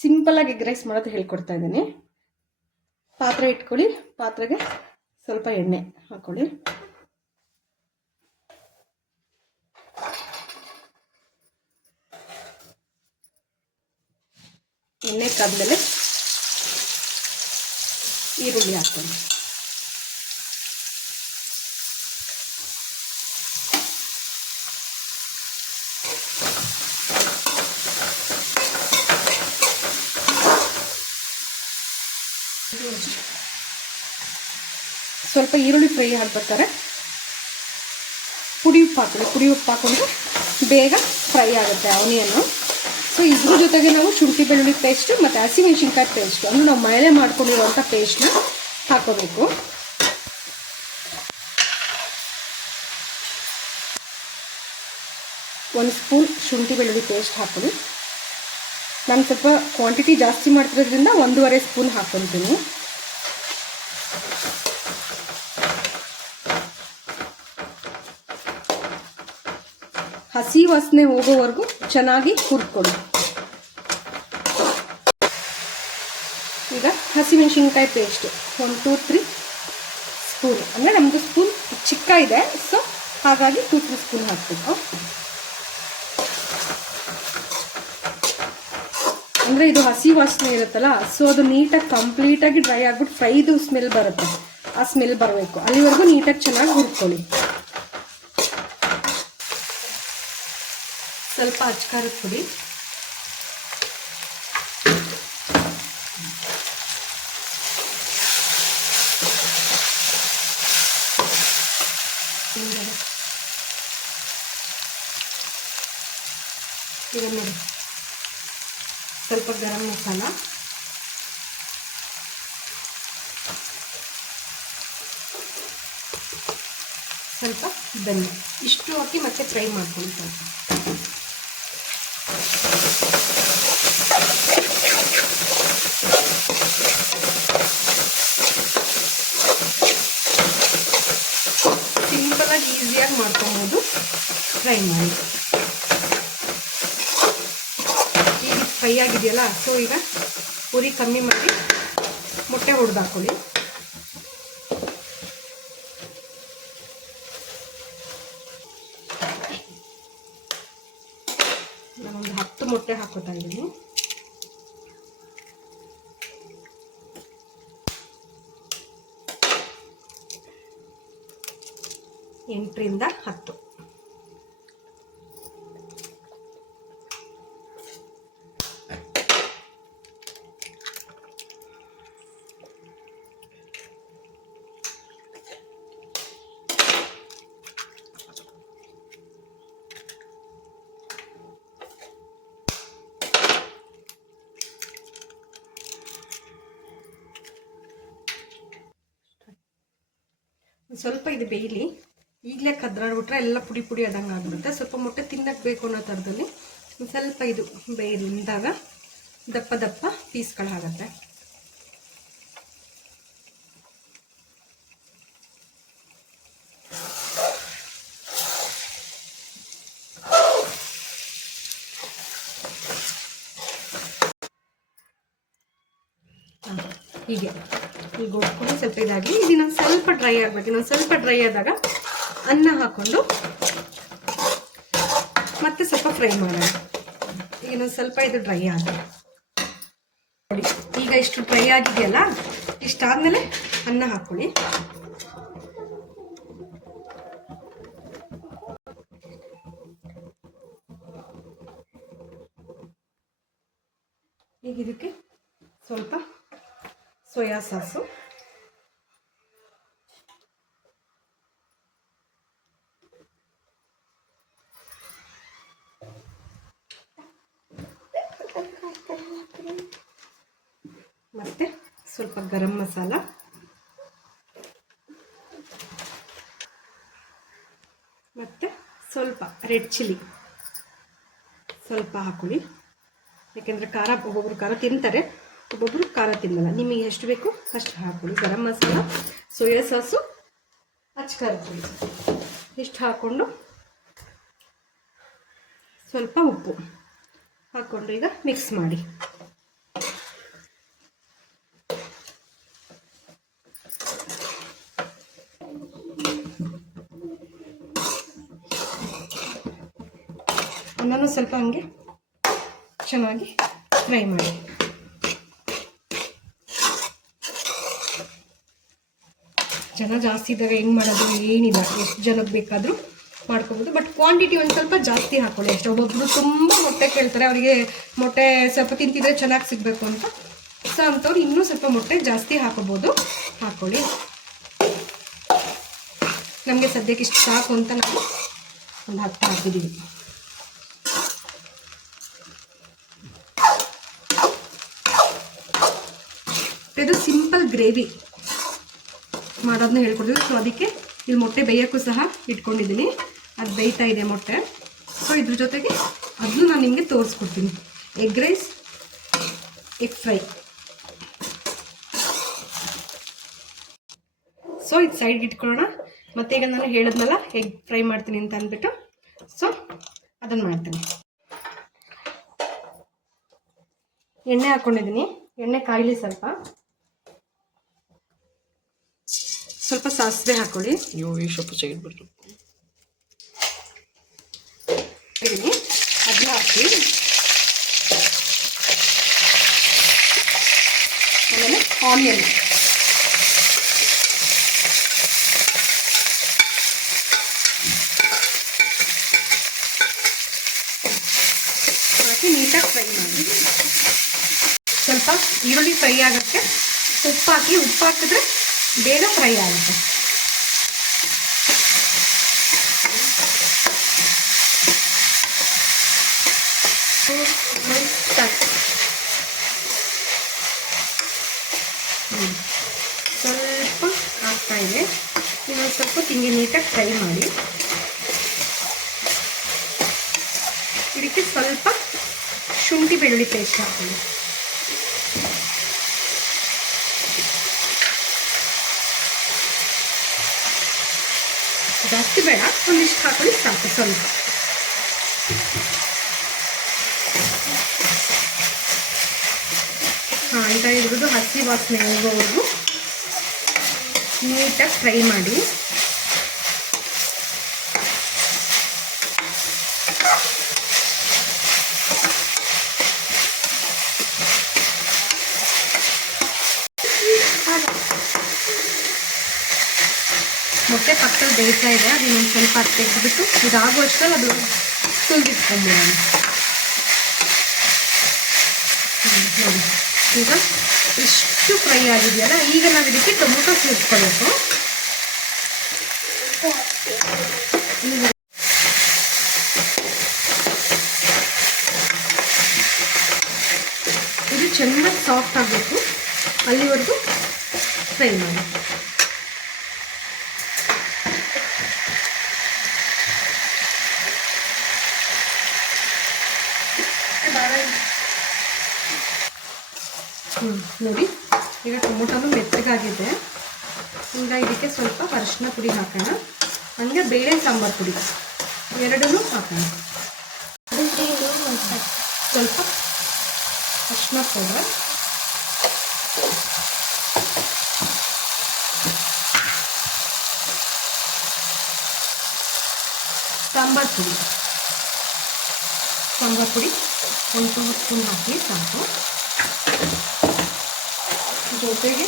ಸಿಂಪಲಾಗಿ egg rice ಮಾಡೋದು ಹೇಳ್ಕೊಡ್ತಾ ಇದ್ದೀನಿ. ಪಾತ್ರೆ ಇಟ್ಕೊಳ್ಳಿ, ಪಾತ್ರೆಗೆ ಸ್ವಲ್ಪ ಎಣ್ಣೆ ಹಾಕೊಳ್ಳಿ. ಎಣ್ಣೆ ಕಾದ್ಮೇಲೆ ಈರುಳ್ಳಿ ಹಾಕ್ಕೊಳ್ಳಿ. ಸ್ವಲ್ಪ ಈರುಳ್ಳಿ ಫ್ರೈ ಆಗ್ಬೇಕಾದ್ರೆ ಪುಡಿ ಉಪ್ಪು ಹಾಕೊಳ್ಳಿ. ಪುಡಿ ಉಪ್ಪು ಹಾಕೊಂಡ್ರೆ ಬೇಗ ಫ್ರೈ ಆಗುತ್ತೆ ಆನಿಯನ್ನು. ಸೊ ಇದ್ರ ಜೊತೆಗೆ ನಾವು ಶುಂಠಿ ಬೆಳ್ಳುಳ್ಳಿ ಪೇಸ್ಟ್ ಮತ್ತು ಹಸಿಮೆಣಸಿನ್ಕಾಯಿ ಪೇಸ್ಟ್ ಅಂದರೆ ನಾವು ಮಳೆ ಮಾಡ್ಕೊಂಡಿರುವಂಥ ಪೇಸ್ಟ್ನ ಹಾಕೋಬೇಕು. ಒಂದು ಸ್ಪೂನ್ ಶುಂಠಿ ಬೆಳ್ಳುಳ್ಳಿ ಪೇಸ್ಟ್ ಹಾಕೊಳ್ಳಿ. ನಾನು ಸ್ವಲ್ಪ ಕ್ವಾಂಟಿಟಿ ಜಾಸ್ತಿ ಮಾಡ್ತಿರೋದ್ರಿಂದ 1.5 ಸ್ಪೂನ್ ಹಾಕ್ಕೊಳ್ತೀನಿ. ಹಸಿ ವಾಸನೆ ಹೋಗೋವರೆಗೂ ಚೆನ್ನಾಗಿ ಹುರ್ಕೊಳ್ಳಿ. ಈಗ ಹಸಿಮೆಣಸಿನ್ಕಾಯಿ ಪೇಸ್ಟ್ 1 to 3 ಸ್ಪೂನ್, ಅಂದರೆ ನಮ್ಮದು ಸ್ಪೂನ್ ಚಿಕ್ಕ ಇದೆ, ಸೊ ಹಾಗಾಗಿ 2-3 ಸ್ಪೂನ್ ಹಾಕ್ಬೇಕು. ಅಂದರೆ ಇದು ಹಸಿ ವಾಸನೆ ಇರುತ್ತಲ್ಲ, ಸೊ ಅದು ನೀಟಾಗಿ ಕಂಪ್ಲೀಟಾಗಿ ಡ್ರೈ ಆಗ್ಬಿಟ್ಟು ಫ್ರೈದು ಸ್ಮೆಲ್ ಬರುತ್ತೆ. ಆ ಸ್ಮೆಲ್ ಬರಬೇಕು, ಅಲ್ಲಿವರೆಗೂ ನೀಟಾಗಿ ಚೆನ್ನಾಗಿ ಹುರ್ಕೊಳ್ಳಿ. ಸ್ವಲ್ಪ ಅಚ್ಕಾರದ ಪುಡಿ, ಇದನ್ನು ಸ್ವಲ್ಪ ಗರಂ ಮಸಾಲ, ಸ್ವಲ್ಪ ಧನಿಯಾ, ಇಷ್ಟು ಹಾಕಿ ಮತ್ತೆ ಫ್ರೈ ಮಾಡ್ಕೊಳ್ಳಿ. ಸಿಂಪಲಾಗಿ ಈಸಿಯಾಗಿ ಮಾಡ್ಕೊಬೋದು, ಫ್ರೈ ಮಾಡಿ. ಈಗ ಫ್ರೈ ಆಗಿದೆಯಲ್ಲ, ಸೊ ಈಗ ಉರಿ ಕಮ್ಮಿ ಮಾಡಿ ಮೊಟ್ಟೆ ಹೊಡೆದು ಹಾಕೊಳ್ಳಿ. ನಾನೊಂದು 10 ಮೊಟ್ಟೆ ಹಾಕೋತಾ ಇದ್ದೀನಿ. ಎಂಟರಿಂದ 10. ಸ್ವಲ್ಪ ಇದು ಬೇಯಲಿ. ಈಗಲೇ ಕದ್ರಾಡ್ಬಿಟ್ರೆ ಎಲ್ಲ ಪುಡಿ ಪುಡಿ ಆದಂಗೆ ಆಗ್ಬಿಡುತ್ತೆ. ಸ್ವಲ್ಪ ಮೊಟ್ಟೆ ತಿನ್ನಕ್ಕೆ ಬೇಕು ಅನ್ನೋ ಥರದಲ್ಲಿ ಸ್ವಲ್ಪ ಇದು ಬೇಯ್ದಾಗ ದಪ್ಪ ದಪ್ಪ ಪೀಸ್ಗಳಾಗತ್ತೆ. ಹೀಗೆ ಈಗ ಉಟ್ಕೊಂಡು ಸ್ವಲ್ಪ ಇದಾಗಿ ಇನ್ನೊಂದು ಸ್ವಲ್ಪ ಡ್ರೈ ಆಗಬೇಕು. ಇನ್ನೊಂದು ಸ್ವಲ್ಪ ಡ್ರೈ ಆದಾಗ ಅನ್ನ ಹಾಕ್ಕೊಂಡು ಮತ್ತೆ ಸ್ವಲ್ಪ ಫ್ರೈ ಮಾಡೋಣ. ಈಗ ಇನ್ನೊಂದು ಸ್ವಲ್ಪ ಇದು ಡ್ರೈ ಆಗ ನೋಡಿ. ಈಗ ಇಷ್ಟು ಡ್ರೈ ಆಗಿದೆಯಲ್ಲ, ಇಷ್ಟಾದ್ಮೇಲೆ ಅನ್ನ ಹಾಕ್ಕೊಳ್ಳಿ. ಈಗ ಇದಕ್ಕೆ ಸ್ವಲ್ಪ ಸೋಯಾ ಸಾಸು, ಮತ್ತೆ ಸ್ವಲ್ಪ ಗರಂ ಮಸಾಲ, ಮತ್ತೆ ಸ್ವಲ್ಪ ರೆಡ್ ಚಿಲ್ಲಿ ಸ್ವಲ್ಪ ಹಾಕೊಳ್ಳಿ. ಯಾಕೆಂದರೆ ಖಾರ ಒಬ್ಬೊಬ್ರು ಖಾರ ತಿಂತಾರೆ, ಒಬ್ಬೊಬ್ರು ಖಾರ ತಿನ್ನಲ್ಲ. ನಿಮಗೆ ಎಷ್ಟು ಬೇಕು ಅಷ್ಟು ಹಾಕೊಳ್ಳಿ. ಗರಂ ಮಸಾಲ, ಸೋಯಾ ಸಾಸು, ಅಚ್ಕಾರದ ಪುಡಿ ಇಷ್ಟು ಹಾಕ್ಕೊಂಡು ಸ್ವಲ್ಪ ಉಪ್ಪು ಹಾಕ್ಕೊಂಡು ಈಗ ಮಿಕ್ಸ್ ಮಾಡಿ. ಇದನ್ನು ಸ್ವಲ್ಪ ಹಂಗೆ ಚೆನ್ನಾಗಿ ಫ್ರೈ ಮಾಡಿ. ಜನ ಜಾಸ್ತಿ ಇದ್ದಾಗ ಹೆಂಗೆ ಮಾಡೋದು ಏನಿಲ್ಲ, ಎಷ್ಟು ಜನಕ್ಕೆ ಬೇಕಾದರೂ ಮಾಡ್ಕೋಬೋದು. ಬಟ್ ಕ್ವಾಂಟಿಟಿ ಒಂದು ಸ್ವಲ್ಪ ಜಾಸ್ತಿ ಹಾಕ್ಕೊಳ್ಳಿ ಅಷ್ಟೇ. ಒಬ್ಬೊಬ್ಬರು ತುಂಬ ಮೊಟ್ಟೆ ಕೇಳ್ತಾರೆ, ಅವರಿಗೆ ಮೊಟ್ಟೆ ಸ್ವಲ್ಪ ತಿಂತಿದ್ರೆ ಚೆನ್ನಾಗಿ ಸಿಗಬೇಕು ಅಂತ. ಸೊ ಅಂಥವ್ರು ಇನ್ನೂ ಸ್ವಲ್ಪ ಮೊಟ್ಟೆ ಜಾಸ್ತಿ ಹಾಕೋಬೋದು, ಹಾಕ್ಕೊಳ್ಳಿ. ನಮಗೆ ಸದ್ಯಕ್ಕೆ ಇಷ್ಟು ಸಾಕು ಅಂತ ನಾವು ಒಂದು 10 ಹಾಕಿದ್ದೀವಿ. ಇದು ಸಿಂಪಲ್ ಗ್ರೇವಿ ಮಾಡೋದನ್ನ ಹೇಳ್ಕೊಡ್ತೀವಿ. ಸೊ ಅದಕ್ಕೆ ಇಲ್ಲಿ ಮೊಟ್ಟೆ ಬೇಯೋಕ್ಕೂ ಸಹ ಇಟ್ಕೊಂಡಿದ್ದೀನಿ, ಅದು ಬೇಯ್ತಾ ಇದೆ ಮೊಟ್ಟೆ. ಸೊ ಇದ್ರ ಜೊತೆಗೆ ಅದನ್ನು ನಾನು ನಿಮಗೆ ತೋರಿಸ್ಕೊಡ್ತೀನಿ. Egg rice, egg fry. So ಇದು ಸೈಡ್ಗೆ ಇಟ್ಕೊಳ್ಳೋಣ. ಮತ್ತು ಈಗ ನಾನು ಹೇಳಿದ್ನಲ್ಲ ಎಗ್ ಫ್ರೈ ಮಾಡ್ತೀನಿ ಅಂತ ಅಂದ್ಬಿಟ್ಟು, ಸೊ ಅದನ್ನು ಮಾಡ್ತೀನಿ. ಎಣ್ಣೆ ಹಾಕ್ಕೊಂಡಿದ್ದೀನಿ, ಎಣ್ಣೆ ಕಾಯಿಲಿ. ಸ್ವಲ್ಪ ಸಾಸಿವೆ ಹಾಕೊಳ್ಳಿ. ಅದನ್ನ ಹಾಕಿ ಆಮೇಲೆ ಆನಿಯನ್ ಹಾಕಿ ನೀಟಾಗಿ ಫ್ರೈ ಮಾಡಿ. ಸ್ವಲ್ಪ ಈರುಳ್ಳಿ ಫ್ರೈ ಆಗೋಕ್ಕೆ ಉಪ್ಪು ಹಾಕಿ. ಉಪ್ಪು ಹಾಕಿದ್ರೆ ಬೇಗ ಫ್ರೈ ಆಗುತ್ತೆ. ಸ್ವಲ್ಪ ಆಗ್ತಾ ಇದೆ. ಇನ್ನೊಂದು ಸ್ವಲ್ಪ ತಿಂಗಿ ನೀಟಾಗಿ ಫ್ರೈ ಮಾಡಿ. ಇದಕ್ಕೆ ಸ್ವಲ್ಪ ಶುಂಠಿ ಬೆಳ್ಳುಳ್ಳಿ ಪೇಸ್ಟ್ ಹಾಕೊಳ್ಳಿ. ಜಾಸ್ತಿ ಬೇಡ, ಒಂದಿಷ್ಟು ಹಾಕೊಳ್ಳಿ ಸಾಕು. ಸ್ವಲ್ಪ ಅಂತ ಇದ್ರದ್ದು ಹಸಿ ವಾಸನೆ ಹೋಗೋವರೆಗೂ ನೀಟಾಗಿ ಫ್ರೈ ಮಾಡಿ. ಮೊಟ್ಟೆ ಪಕ್ಕದಲ್ಲಿ ಬೇಯ್ತಾ ಇದೆ, ಅದು ಇನ್ನೊಂದು ಸ್ವಲ್ಪ ತೆಗೆದುಬಿಟ್ಟು ಇದಾಗುವಷ್ಟರಲ್ಲಿ ಅದು ಸುಲಿದಿಟ್ಕೊಂಡ್ಬಿಡೋಣ. ನೋಡಿ ಈಗ ಇಷ್ಟು ಫ್ರೈ ಆಗಿದೆಯಲ್ಲ, ಈಗ ನಾವು ಇದಕ್ಕೆ ಟೊಮೊಟೊ ಸೇರಿಸ್ಕೋಬೇಕು. ಇದು ಚೆನ್ನಾಗಿ ಸಾಫ್ಟ್ ಆಗಬೇಕು, ಅಲ್ಲಿವರೆಗೂ ಫ್ರೈ ಮಾಡಿ. ನೋಡಿ ಈಗ ಟೊಮೊಟೊನು ಮೆತ್ತಗಾಗಿದೆ. ಈಗ ಇದಕ್ಕೆ ಸ್ವಲ್ಪ ಅರಿಶಿನ ಪುಡಿ ಹಾಕೋಣ, ಹಂಗೆ ಬೇಳೆ ಸಾಂಬಾರು ಪುಡಿ ಎರಡನ್ನೂ ಹಾಕೋಣ. ಸ್ವಲ್ಪ ಅರಿಶಿನ ಪೌಡರ್, ಸಾಂಬಾರು ಪುಡಿ 1 ಸ್ಪೂನ್ ಹಾಕಿ ಸಾಕು. ಜೊತೆಗೆ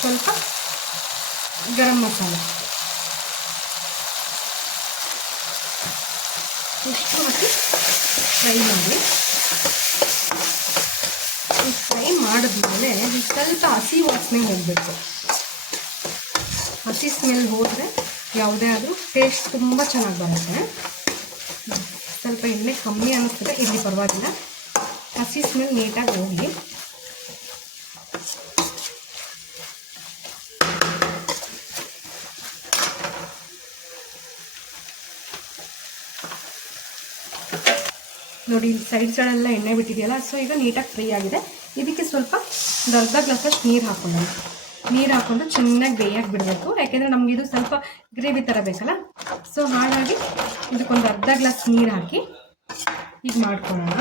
ಸ್ವಲ್ಪ ಗರಂ ಮಸಾಲೆ ಇಷ್ಟು ಹಾಕಿ ಫ್ರೈ ಮಾಡಿ. ಫ್ರೈ ಮಾಡಿದ್ಮೇಲೆ ಸ್ವಲ್ಪ ಹಸಿ ವಾಸನೆ ಹೋಗಬೇಕು. ಹಸಿ ಸ್ಮೆಲ್ ಹೋದರೆ ಯಾವುದೇ ಆದರೂ ಟೇಸ್ಟ್ ತುಂಬ ಚೆನ್ನಾಗಿ ಬರುತ್ತೆ. ಸ್ವಲ್ಪ ಎಣ್ಣೆ ಕಮ್ಮಿ ಅನ್ನಿಸ್ತದೆ, ಇಲ್ಲಿ ಪರವಾಗಿಲ್ಲ. ಹಸಿ ಸ್ಮೆಲ್ ನೀಟಾಗಿ ಹೋಗಿ ನೋಡಿ, ಸೈಡ್ಸಲ್ಲೆಲ್ಲ ಎಣ್ಣೆ ಬಿಟ್ಟಿದೆಯಲ್ಲ. ಸೊ ಈಗ ನೀಟಾಗಿ ಫ್ರೈ ಆಗಿದೆ. ಇದಕ್ಕೆ ಸ್ವಲ್ಪ ಒಂದು ಅರ್ಧ ಗ್ಲಾಸಷ್ಟು ನೀರು ಹಾಕ್ಕೊಳ್ಳೋಣ. ನೀರು ಹಾಕ್ಕೊಂಡು ಚೆನ್ನಾಗಿ ಬೇಯಕ್ಕೆ ಬಿಡಬೇಕು, ಯಾಕೆಂದರೆ ನಮಗೆ ಇದು ಸ್ವಲ್ಪ ಗ್ರೇವಿ ಥರ ಬೇಕಲ್ಲ. ಸೊ ಹಾಗಾಗಿ ಇದಕ್ಕೊಂದು ಅರ್ಧ ಗ್ಲಾಸ್ ನೀರು ಹಾಕಿ ಈಗ ಮಾಡ್ಕೊಳ್ಳೋಣ.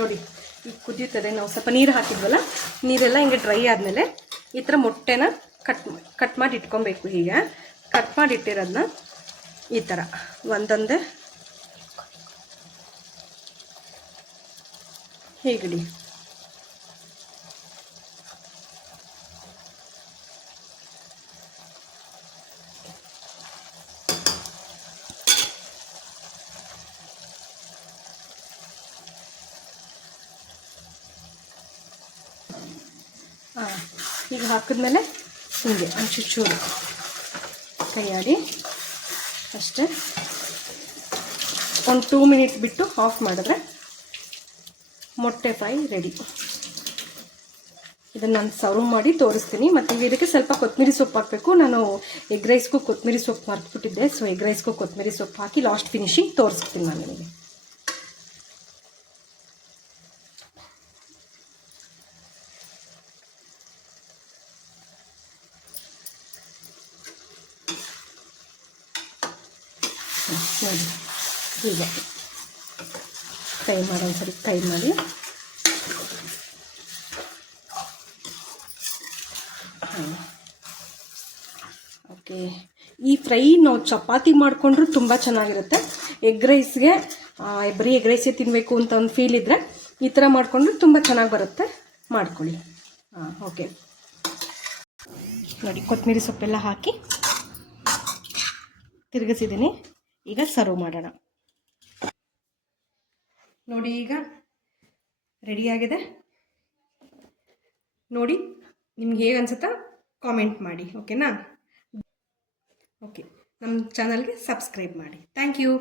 ನೋಡಿ ಈಗ ಕುದಿಯುತ್ತದೆ. ನಾವು ಸ್ವಲ್ಪ ನೀರು ಹಾಕಿದ್ವಲ್ಲ, ನೀರೆಲ್ಲ ಹಿಂಗೆ ಡ್ರೈ ಆದಮೇಲೆ ಈ ಥರ ಮೊಟ್ಟೆನ ಕಟ್ ಮಾಡಿ ಇಟ್ಕೊಬೇಕು. ಹೀಗೆ ಕಟ್ ಮಾಡಿ ಇಟ್ಟಿರೋದನ್ನ ಈ ಥರ ಒಂದೊಂದೇ ಹೀಗಿಡಿ. ಈಗ ಹಾಕಿದ್ಮೇಲೆ ಹೀಗೆ ಒಂಚೂರು ಕೈಯಾಡಿ ಅಷ್ಟೇ. ಒಂದು 2 ಮಿನಿಟ್ಸ್ ಬಿಟ್ಟು ಆಫ್ ಮಾಡಿದ್ರೆ ಮೊಟ್ಟೆ ಫ್ರೈ ರೆಡಿ. ಇದನ್ನು ನಾನು ಸರ್ವ್ ಮಾಡಿ ತೋರಿಸ್ತೀನಿ. ಮತ್ತು ಇದಕ್ಕೆ ಸ್ವಲ್ಪ ಕೊತ್ತಂಬರಿ ಸೊಪ್ಪು ಹಾಕಬೇಕು. ನಾನು ಎಗ್ ರೈಸ್ಗೂ ಕೊತ್ತಂಬರಿ ಸೊಪ್ಪು ಮರ್ತ್ಬಿಟ್ಟಿದ್ದೆ. ಸೊ ಎಗ್ ರೈಸ್ಗೂ ಕೊತ್ತಂಬರಿ ಸೊಪ್ಪು ಹಾಕಿ ಲಾಸ್ಟ್ ಫಿನಿಶಿಂಗ್ ತೋರಿಸ್ತೀನಿ ನಾನು ನಿಮಗೆ. ನೋಡಿ ಹೀಗೆ ಫ್ರೈ ಮಾಡಿ ಒಂದ್ಸರಿ ಫ್ರೈ ಮಾಡಿ. ಓಕೆ, ಈ ಫ್ರೈ ನಾವು ಚಪಾತಿ ಮಾಡಿಕೊಂಡ್ರೂ ತುಂಬ ಚೆನ್ನಾಗಿರುತ್ತೆ. ಎಗ್ ರೈಸ್ಗೆ ಬರೀ ಎಗ್ ರೈಸೇ ತಿನ್ನಬೇಕು ಅಂತ ಒಂದು ಫೀಲ್ ಇದ್ದರೆ ಈ ಥರ ಮಾಡಿಕೊಂಡ್ರೆ ತುಂಬ ಚೆನ್ನಾಗಿ ಬರುತ್ತೆ. ಮಾಡ್ಕೊಳ್ಳಿ. ಓಕೆ, ನೋಡಿ ಕೊತ್ತಂಬರಿ ಸೊಪ್ಪೆಲ್ಲ ಹಾಕಿ ತಿರುಗಿಸಿದ್ದೀನಿ. ಈಗ ಸರ್ವ್ ಮಾಡೋಣ. ನೋಡಿ ಈಗ ರೆಡಿಯಾಗಿದೆ. ನೋಡಿ ನಿಮ್ಗೆ ಹೇಗೆ ಅನ್ಸುತ್ತಾ ಕಾಮೆಂಟ್ ಮಾಡಿ. ಓಕೆನಾ? ಓಕೆ, ನಮ್ಮ ಚಾನಲ್ಗೆ ಸಬ್ಸ್ಕ್ರೈಬ್ ಮಾಡಿ. Thank you.